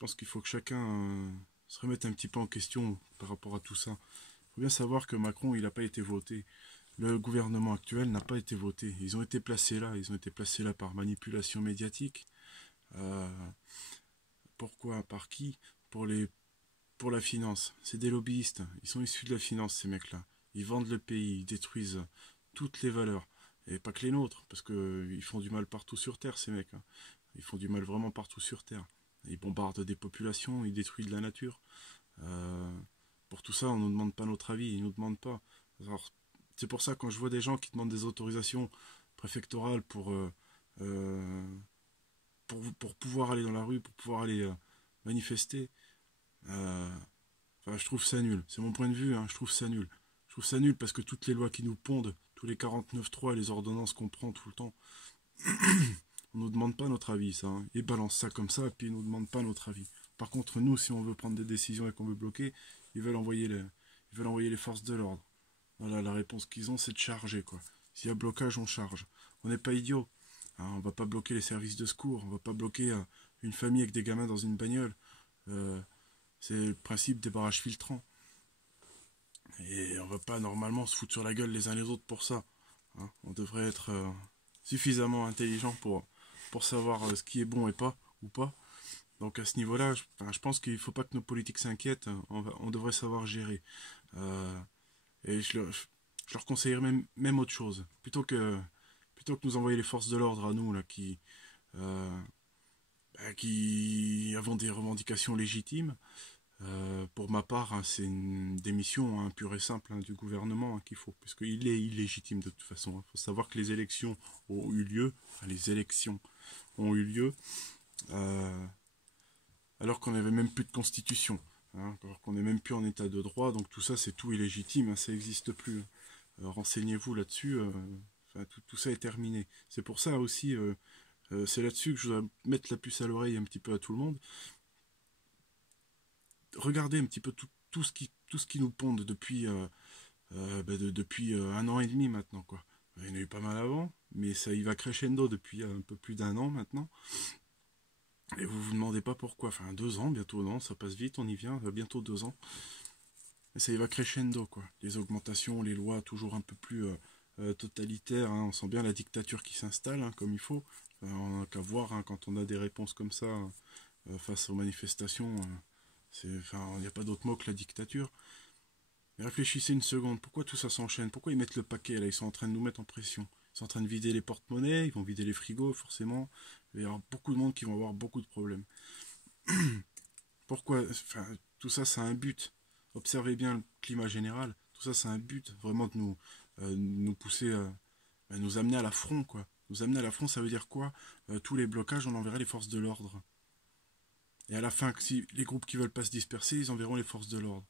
pense qu'il faut que chacun se remette un petit peu en question par rapport à tout ça. Il faut bien savoir que Macron, il n'a pas été voté. Le gouvernement actuel n'a pas été voté. Ils ont été placés là. Ils ont été placés là par manipulation médiatique. Euh, Pourquoi? Par qui? Pour les, pour la finance. C'est des lobbyistes. Ils sont issus de la finance, ces mecs-là. Ils vendent le pays. Ils détruisent toutes les valeurs. Et pas que les nôtres, parce qu'ils font du mal partout sur Terre, ces mecs. Hein. Ils font du mal vraiment partout sur Terre. Ils bombardent des populations, ils détruisent la nature. Euh, pour tout ça, on ne nous demande pas notre avis, ils ne nous demandent pas. Alors, c'est pour ça, quand je vois des gens qui demandent des autorisations préfectorales euh, pour pouvoir aller dans la rue, pour pouvoir aller manifester, euh, enfin, je trouve ça nul. C'est mon point de vue, hein, je trouve ça nul. Je trouve ça nul parce que toutes les lois qui nous pondent, tous les 49.3 et les ordonnances qu'on prend tout le temps, on nous demande pas notre avis, ça. Hein. Ils balancent ça comme ça, et puis ils nous demandent pas notre avis. Par contre, nous, si on veut prendre des décisions et qu'on veut bloquer, ils veulent envoyer les forces de l'ordre. Voilà, la réponse qu'ils ont, c'est de charger, quoi. S'il y a blocage, on charge. On n'est pas idiot. Hein, on va pas bloquer les services de secours, on va pas bloquer une famille avec des gamins dans une bagnole. Euh, c'est le principe des barrages filtrants. Et on va pas normalement se foutre sur la gueule les uns les autres pour ça. Hein. On devrait être suffisamment intelligent pour savoir ce qui est bon et pas, ou pas. Donc à ce niveau-là, je pense qu'il ne faut pas que nos politiques s'inquiètent. On devrait savoir gérer. Euh, et je leur conseillerais même autre chose. Plutôt que nous envoyer les forces de l'ordre à nous, là, euh, qui avons des revendications légitimes, pour ma part, hein, c'est une démission hein, pure et simple hein, du gouvernement hein, qu'il faut, puisqu'il est illégitime de toute façon. Il faut savoir que les élections ont eu lieu, enfin, les élections ont eu lieu, euh, alors qu'on n'avait même plus de constitution, hein, alors qu'on n'est même plus en état de droit, donc tout ça c'est tout illégitime, hein, ça n'existe plus. Renseignez-vous là-dessus, enfin, tout ça est terminé. C'est pour ça aussi, c'est là-dessus que je dois mettre la puce à l'oreille un petit peu à tout le monde. Regardez un petit peu tout ce qui nous ponde depuis, depuis 1 an et demi maintenant, quoi. Il y en a eu pas mal avant, mais ça y va crescendo depuis un peu plus d'1 an maintenant. Et vous vous demandez pas pourquoi. Enfin, 2 ans, bientôt, non, ça passe vite, on y vient, bientôt 2 ans. Et ça y va crescendo, quoi. Les augmentations, les lois toujours un peu plus totalitaires. Hein. On sent bien la dictature qui s'installe, hein, comme il faut. On n'a qu'à voir hein, quand on a des réponses comme ça face aux manifestations. Enfin, il n'y a pas d'autre mot que la dictature. Mais réfléchissez une seconde, pourquoi tout ça s'enchaîne? Pourquoi ils mettent le paquet là? Ils sont en train de nous mettre en pression. Ils sont en train de vider les porte-monnaies, ils vont vider les frigos forcément. Il va y avoir beaucoup de monde qui vont avoir beaucoup de problèmes. Pourquoi? Enfin, tout ça, ça a un but. Observez bien le climat général. Tout ça, ça a un but vraiment de nous pousser, nous amener à l'affront, quoi. Nous amener à l'affront, ça veut dire quoi? Tous les blocages, on enverra les forces de l'ordre. Et à la fin, si les groupes qui veulent pas se disperser, ils enverront les forces de l'ordre.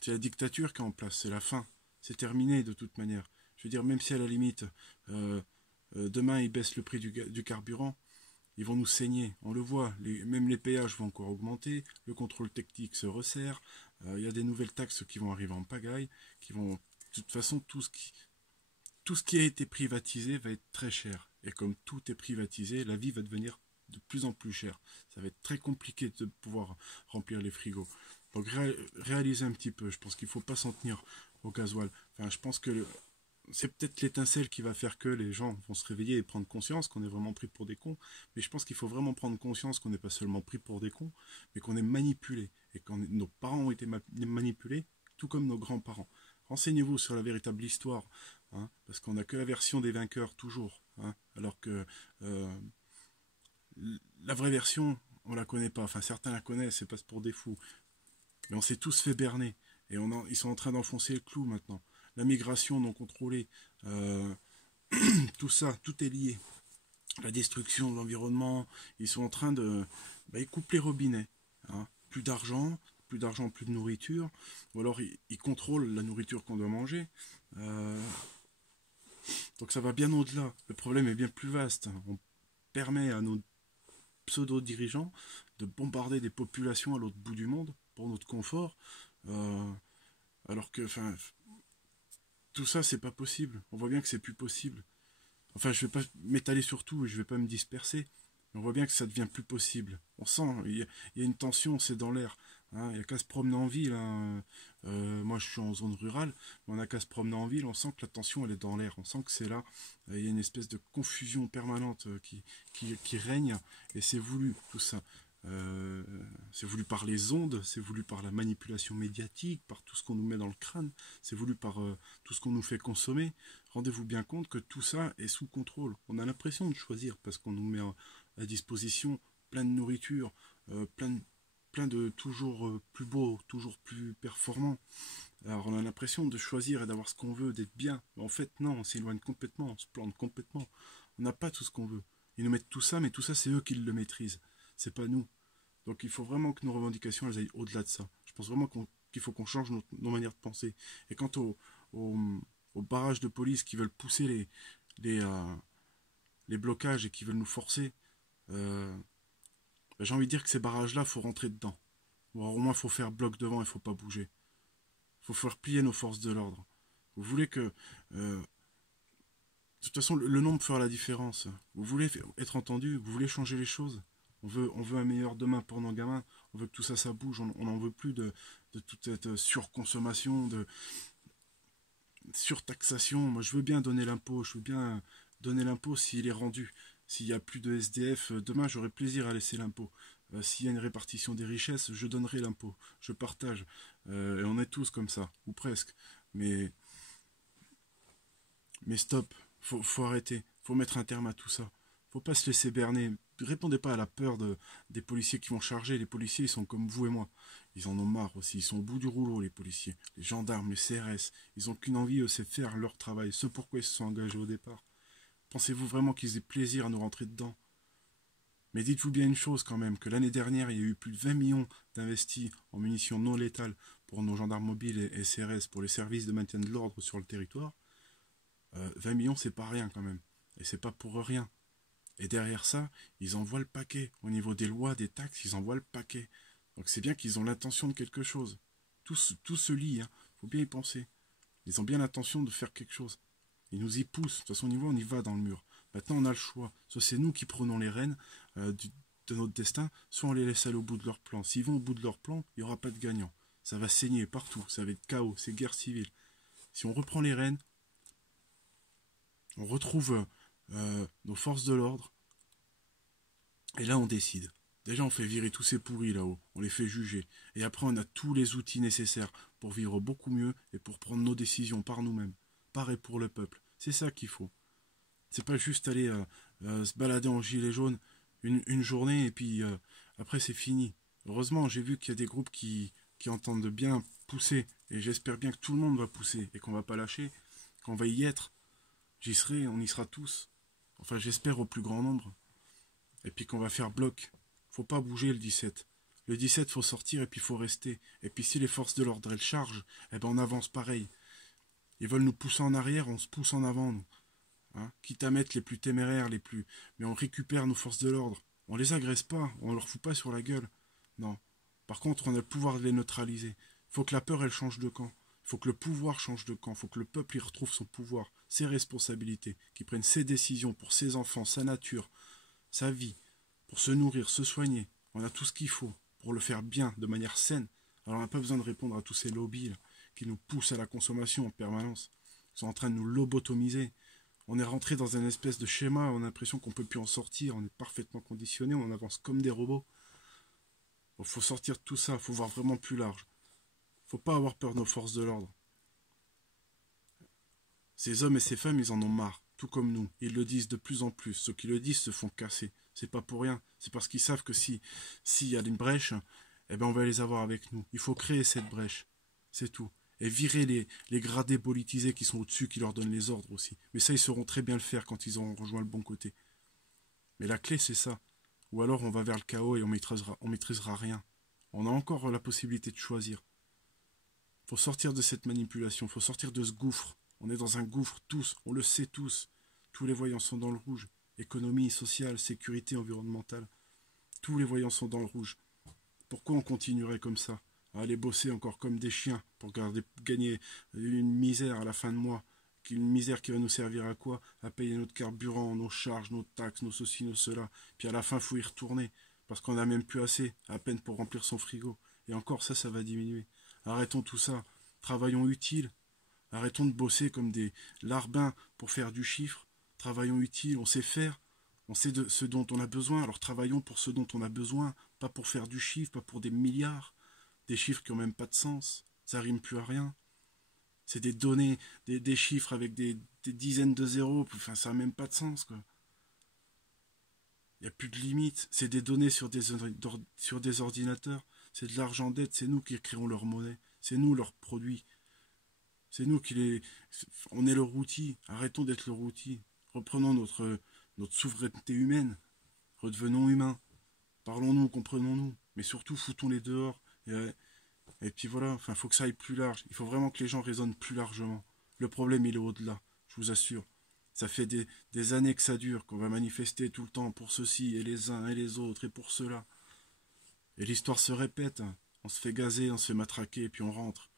C'est la dictature qui est en place, c'est la fin. C'est terminé de toute manière. Je veux dire, même si à la limite, euh, demain ils baissent le prix du carburant, ils vont nous saigner. On le voit, même les péages vont encore augmenter, le contrôle technique se resserre, il y a des nouvelles taxes qui vont arriver en pagaille, qui vont. De toute façon, tout ce qui a été privatisé va être très cher. Et comme tout est privatisé, la vie va devenir de plus en plus chère. Ça va être très compliqué de pouvoir remplir les frigos. Donc réalisez un petit peu. Je pense qu'il ne faut pas s'en tenir au gasoil. Enfin, je pense que c'est peut-être l'étincelle qui va faire que les gens vont se réveiller et prendre conscience qu'on est vraiment pris pour des cons. Mais je pense qu'il faut vraiment prendre conscience qu'on n'est pas seulement pris pour des cons, mais qu'on est manipulé. Et que nos parents ont été manipulés, tout comme nos grands-parents. Renseignez-vous sur la véritable histoire, hein, parce qu'on n'a que la version des vainqueurs toujours, hein, alors que la vraie version, on la connaît pas. Enfin, certains la connaissent, c'est pas pour des fous, mais on s'est tous fait berner et ils sont en train d'enfoncer le clou maintenant. La migration non contrôlée, euh, tout ça, tout est lié. La destruction de l'environnement, ils sont en train de, ils coupent les robinets, hein. Plus d'argent, plus de nourriture, ou alors ils contrôlent la nourriture qu'on doit manger. Euh, donc ça va bien au-delà. Le problème est bien plus vaste. On permet à nos pseudo-dirigeants de bombarder des populations à l'autre bout du monde pour notre confort, euh, alors que, enfin, tout ça c'est pas possible. On voit bien que c'est plus possible. Enfin, je vais pas m'étaler sur tout et je vais pas me disperser. On voit bien que ça devient plus possible. On sent, il y a une tension, c'est dans l'air. Hein, il n'y a qu'à se promener en ville. Hein. Moi, je suis en zone rurale, mais on n'a qu'à se promener en ville. On sent que la tension, elle est dans l'air. On sent que c'est là. Il y a une espèce de confusion permanente qui règne. Et c'est voulu, tout ça. Euh, c'est voulu par les ondes, c'est voulu par la manipulation médiatique, par tout ce qu'on nous met dans le crâne, c'est voulu par tout ce qu'on nous fait consommer. Rendez-vous bien compte que tout ça est sous contrôle. On a l'impression de choisir parce qu'on nous met à disposition plein de nourriture, plein de toujours plus beau, toujours plus performant. Alors on a l'impression de choisir et d'avoir ce qu'on veut, d'être bien. Mais en fait non, on s'éloigne complètement, on se plante complètement. On n'a pas tout ce qu'on veut. Ils nous mettent tout ça, mais tout ça c'est eux qui le maîtrisent. C'est pas nous. Donc il faut vraiment que nos revendications elles aillent au-delà de ça. Je pense vraiment qu'il faut qu'on change nos manières de penser. Et quant au, aux barrages de police qui veulent pousser les, euh, les blocages et qui veulent nous forcer, euh, ben, j'ai envie de dire que ces barrages-là, faut rentrer dedans. Ou alors, au moins, faut faire bloc devant et faut pas bouger. Faut faire plier nos forces de l'ordre. Vous voulez que... de toute façon, le nombre fera la différence. Vous voulez être entendu, vous voulez changer les choses. On veut un meilleur demain pour nos gamins. On veut que tout ça, ça bouge. On n'en veut plus de toute cette surconsommation, de surtaxation. Moi, je veux bien donner l'impôt. Je veux bien donner l'impôt s'il est rendu. S'il n'y a plus de SDF, demain, j'aurai plaisir à laisser l'impôt. S'il y a une répartition des richesses, je donnerai l'impôt. Je partage. Et on est tous comme ça, ou presque. Mais, mais stop. Faut arrêter. Faut mettre un terme à tout ça. Faut pas se laisser berner. Répondez pas à la peur des policiers qui vont charger. Les policiers, ils sont comme vous et moi. Ils en ont marre aussi. Ils sont au bout du rouleau, les policiers. Les gendarmes, les CRS. Ils ont qu'une envie, eux, c'est faire leur travail. Ce pourquoi ils se sont engagés au départ. Pensez-vous vraiment qu'ils aient plaisir à nous rentrer dedans? Mais dites-vous bien une chose quand même, que l'année dernière, il y a eu plus de 20 millions d'investis en munitions non létales pour nos gendarmes mobiles et CRS, pour les services de maintien de l'ordre sur le territoire. 20 millions, c'est pas rien quand même. Et c'est pas pour rien. Et derrière ça, ils envoient le paquet. Au niveau des lois, des taxes, ils envoient le paquet. Donc c'est bien qu'ils ont l'intention de quelque chose. Tout se lie, hein. Faut bien y penser. Ils ont bien l'intention de faire quelque chose. Ils nous y poussent. De toute façon, on y va dans le mur. Maintenant, on a le choix. Soit c'est nous qui prenons les rênes de notre destin, soit on les laisse aller au bout de leur plan. S'ils vont au bout de leur plan, il n'y aura pas de gagnant. Ça va saigner partout. Ça va être chaos. C'est guerre civile. Si on reprend les rênes, on retrouve nos forces de l'ordre, et là on décide. Déjà on fait virer tous ces pourris là-haut, on les fait juger, et après on a tous les outils nécessaires pour vivre beaucoup mieux et pour prendre nos décisions par nous-mêmes, par et pour le peuple. C'est ça qu'il faut. C'est pas juste aller se balader en gilet jaune une journée et puis après c'est fini. Heureusement j'ai vu qu'il y a des groupes qui entendent bien pousser, et j'espère bien que tout le monde va pousser et qu'on va pas lâcher, qu'on va y être. J'y serai, on y sera tous. Enfin, j'espère au plus grand nombre. Et puis qu'on va faire bloc. Faut pas bouger le 17. Le 17, faut sortir et puis faut rester. Et puis si les forces de l'ordre, elles chargent, eh ben on avance pareil. Ils veulent nous pousser en arrière, on se pousse en avant, nous. Hein, quitte à mettre les plus téméraires, les plus... Mais on récupère nos forces de l'ordre. On les agresse pas, on leur fout pas sur la gueule. Non. Par contre, on a le pouvoir de les neutraliser. Faut que la peur, elle change de camp. Il faut que le pouvoir change de camp, il faut que le peuple y retrouve son pouvoir, ses responsabilités, qu'il prenne ses décisions pour ses enfants, sa nature, sa vie, pour se nourrir, se soigner. On a tout ce qu'il faut pour le faire bien, de manière saine. Alors on n'a pas besoin de répondre à tous ces lobbies là, qui nous poussent à la consommation en permanence. Ils sont en train de nous lobotomiser. On est rentré dans un espèce de schéma, on a l'impression qu'on ne peut plus en sortir, on est parfaitement conditionné, on avance comme des robots. Il faut sortir de tout ça, il faut voir vraiment plus large. Faut pas avoir peur de nos forces de l'ordre. Ces hommes et ces femmes, ils en ont marre, tout comme nous. Ils le disent de plus en plus. Ceux qui le disent se font casser. C'est pas pour rien. C'est parce qu'ils savent que s'il y a une brèche, eh ben on va les avoir avec nous. Il faut créer cette brèche. C'est tout. Et virer les gradés politisés qui sont au-dessus, qui leur donnent les ordres aussi. Mais ça, ils sauront très bien le faire quand ils auront rejoint le bon côté. Mais la clé, c'est ça. Ou alors on va vers le chaos et on maîtrisera rien. On a encore la possibilité de choisir. Faut sortir de cette manipulation, faut sortir de ce gouffre. On est dans un gouffre tous, on le sait tous. Tous les voyants sont dans le rouge. Économie, sociale, sécurité, environnementale. Tous les voyants sont dans le rouge. Pourquoi on continuerait comme ça, à aller bosser encore comme des chiens pour gagner une misère à la fin de mois, une misère qui va nous servir à quoi? À payer notre carburant, nos charges, nos taxes, nos ceci, nos cela. Puis à la fin, il faut y retourner. Parce qu'on n'a même plus assez, à peine pour remplir son frigo. Et encore ça va diminuer. Arrêtons tout ça. Travaillons utile. Arrêtons de bosser comme des larbins pour faire du chiffre. Travaillons utile, on sait faire. On sait de ce dont on a besoin. Alors travaillons pour ce dont on a besoin. Pas pour faire du chiffre, pas pour des milliards. Des chiffres qui n'ont même pas de sens. Ça rime plus à rien. C'est des données, des chiffres avec des dizaines de zéros. Enfin, ça n'a même pas de sens, quoi. Il n'y a plus de limite. C'est des données sur des ordinateurs. C'est de l'argent dette. C'est nous qui créons leur monnaie. C'est nous leurs produits. C'est nous qui les... On est leur outil. Arrêtons d'être leur outil. Reprenons notre souveraineté humaine. Redevenons humains. Parlons-nous, comprenons-nous. Mais surtout, foutons-les dehors. Et puis voilà, enfin, faut que ça aille plus large. Il faut vraiment que les gens raisonnent plus largement. Le problème, il est au-delà, je vous assure. Ça fait des années que ça dure, qu'on va manifester tout le temps pour ceci, et les uns et les autres, et pour cela. Et l'histoire se répète. On se fait gazer, on se fait matraquer, et puis on rentre.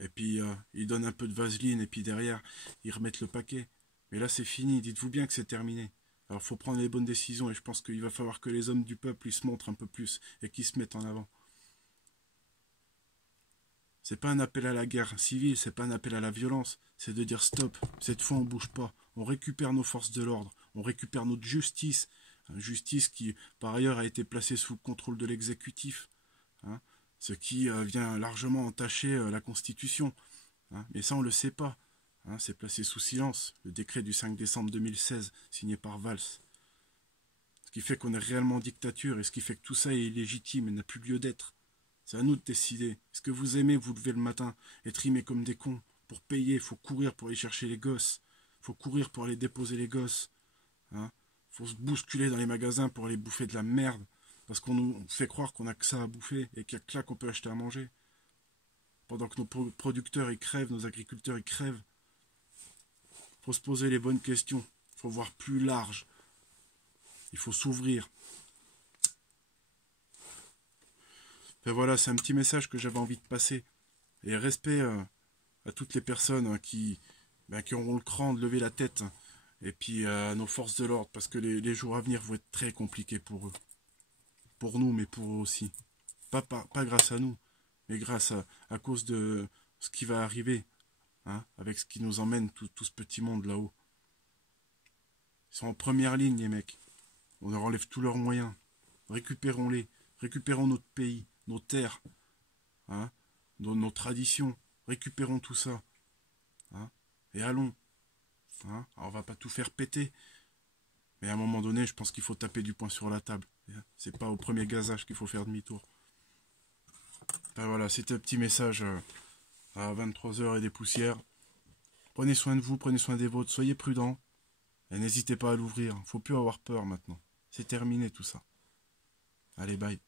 Et puis, ils donnent un peu de vaseline, et puis derrière, ils remettent le paquet. Mais là, c'est fini. Dites-vous bien que c'est terminé. Alors, faut prendre les bonnes décisions, et je pense qu'il va falloir que les hommes du peuple, ils se montrent un peu plus, et qu'ils se mettent en avant. C'est pas un appel à la guerre civile, c'est pas un appel à la violence, c'est de dire stop, cette fois on bouge pas, on récupère nos forces de l'ordre, on récupère notre justice, une justice qui par ailleurs a été placée sous le contrôle de l'exécutif, hein, ce qui vient largement entacher la Constitution, hein, mais ça on le sait pas, hein, c'est placé sous silence, le décret du 5 décembre 2016 signé par Valls, ce qui fait qu'on est réellement en dictature et ce qui fait que tout ça est illégitime et n'a plus lieu d'être. C'est à nous de décider. Est-ce que vous aimez vous lever le matin et trimer comme des cons? Pour payer, il faut courir pour aller chercher les gosses. Il faut courir pour aller déposer les gosses. Hein, faut se bousculer dans les magasins pour aller bouffer de la merde. Parce qu'on nous fait croire qu'on a que ça à bouffer et qu'il y a que là qu'on peut acheter à manger. Pendant que nos producteurs ils crèvent, nos agriculteurs ils crèvent. Il faut se poser les bonnes questions. Il faut voir plus large. Il faut s'ouvrir. Et voilà, c'est un petit message que j'avais envie de passer. Et respect à toutes les personnes qui auront le cran de lever la tête. Et puis à nos forces de l'ordre, parce que les jours à venir vont être très compliqués pour eux. Pour nous, mais pour eux aussi. Pas grâce à nous, mais grâce à cause de ce qui va arriver. Hein, avec ce qui nous emmène tout ce petit monde là-haut. Ils sont en première ligne, les mecs. On leur enlève tous leurs moyens. Récupérons-les. Récupérons notre pays, nos terres, hein, nos traditions. Récupérons tout ça. Hein, et allons. Hein, alors on va pas tout faire péter. Mais à un moment donné, je pense qu'il faut taper du poing sur la table. C'est pas au premier gazage qu'il faut faire demi-tour. Ben voilà, c'était un petit message à 23h et des poussières. Prenez soin de vous, prenez soin des vôtres, soyez prudents. Et n'hésitez pas à l'ouvrir. Faut plus avoir peur maintenant. C'est terminé tout ça. Allez, bye.